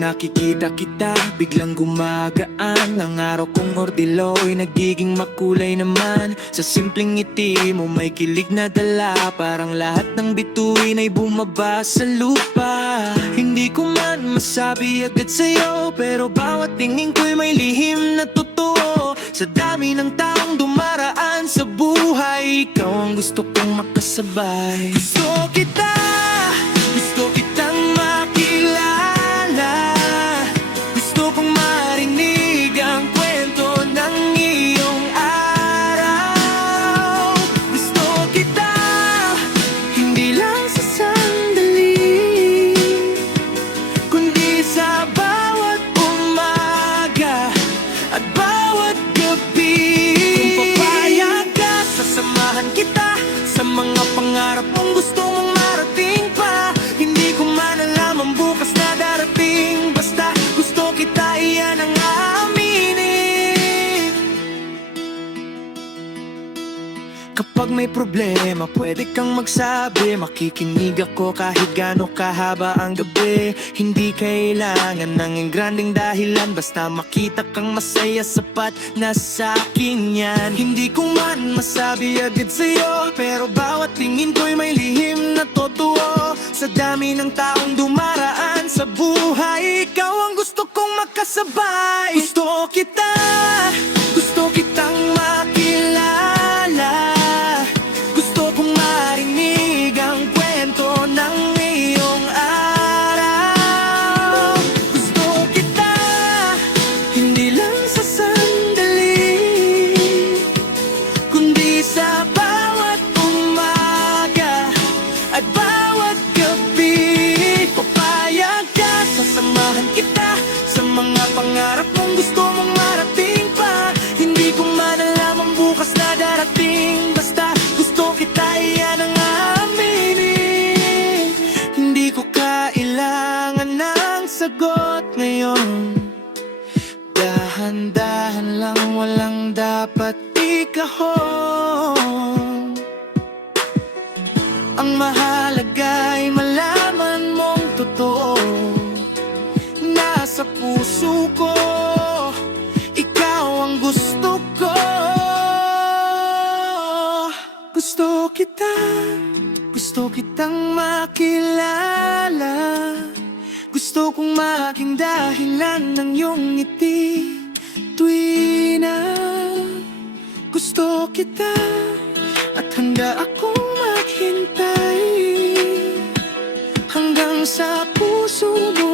Tuwing nakikita kita, biglang gumagaan. Ang araw kong ordilo'y nagiging makulay naman. Sa simpleng ngiti mo may kilig na dala, parang lahat ng bituin ay bumaba sa lupa. Hindi ko man masabi agad sa'yo, pero bawat tingin ko'y may lihim na totoo. Sa dami ng taong dumaraan sa buhay, ikaw ang gusto kong makasabay. Gusto kita, gusto kitang makilala. Gusto kong marinig ang kwento ng iyong araw. Gusto kita, hindi lang sa sandali, kundi sa bawat umaga at bawat gabi. Kung papayag ka, sasamahan kita sa mga pangarap mong gusto mong marating pa. Hindi ko man alam ang bukas na darating, basta gusto kita, iyan ang aaminin. Kapag may problema, pwede kang magsabi. Makikinig ako kahit gaano kahaba ang gabi. Hindi kailangan ng engrandeng dahilan, basta makita kang masaya, sapat na sa'kin yan. Hindi ko man masabi agad sa'yo, pero bawat tingin ko'y may lihim na totoo. Sa dami ng taong dumaraan sa buhay, ikaw ang gusto kong makasabay. Gusto kita, gusto kitang makilala. Gusto kong marinig ang kwento ng iyong araw. Gusto kita, hindi lang sa sandali, kundi sa bawat umaga at bawat gabi. Papayag ka, sasamahan kita sa mga pangarap mong gusto mong marating pa. Hindi ko man alam ang bukas na darating, basta gusto kita, iyan ang aminin. Hindi ko kailangan ng sagot ngayon. Dahan-dahan lang, walang dapat ikahon. Ang mahalaga'y malaman mong totoo. Nasa puso ko, ikaw ang gusto ko. Gusto kita, gusto kitang makilala. Gusto kong maging dahilan ng iyong ngiti tuwing na gusto kita, at handa akong maghintay hanggang sa puso mo